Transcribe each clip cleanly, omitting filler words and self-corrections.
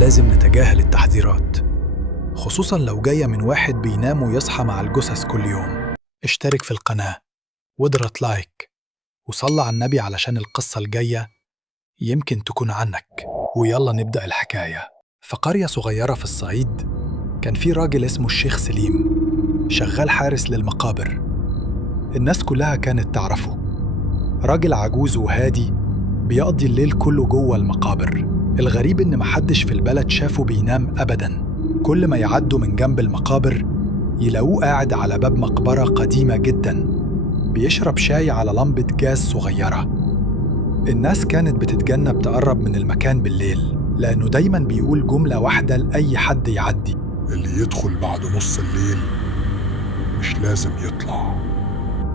لازم نتجاهل التحذيرات، خصوصاً لو جاية من واحد بينام ويصحى مع الجثث كل يوم. اشترك في القناة واضغط لايك وصلى على النبي علشان القصة الجاية يمكن تكون عنك. ويلا نبدأ الحكاية. في قرية صغيرة في الصعيد كان في راجل اسمه الشيخ سليم، شغال حارس للمقابر. الناس كلها كانت تعرفه، راجل عجوز وهادي بيقضي الليل كله جوه المقابر. الغريب إن محدش في البلد شافه بينام أبداً. كل ما يعدوا من جنب المقابر يلاقوه قاعد على باب مقبرة قديمة جداً بيشرب شاي على لمبة جاز صغيرة. الناس كانت بتتجنب تقرب من المكان بالليل لأنه دايماً بيقول جملة واحدة لأي حد يعدي: اللي يدخل بعد نص الليل مش لازم يطلع.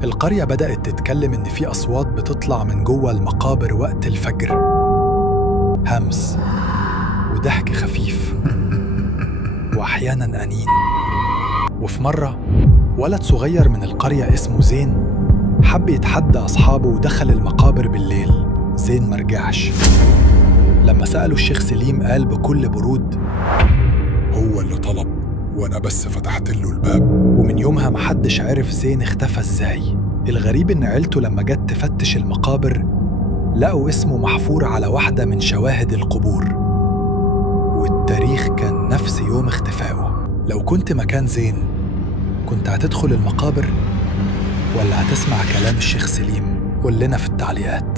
القرية بدأت تتكلم إن في أصوات بتطلع من جوه المقابر وقت الفجر، همس وضحك خفيف وأحياناً أنين. وفي مرة ولد صغير من القرية اسمه زين حب يتحدى أصحابه ودخل المقابر بالليل. زين مرجعش. لما سأله الشيخ سليم قال بكل برود: هو اللي طلب وأنا بس فتحت له الباب. ومن يومها محدش عرف زين اختفى ازاي. الغريب إن عيلته لما جت تفتش المقابر لقوا اسمه محفور على واحدة من شواهد القبور، والتاريخ كان نفس يوم اختفائه. لو كنت مكان زين كنت هتدخل المقابر ولا هتسمع كلام الشيخ سليم؟ قول لنا في التعليقات.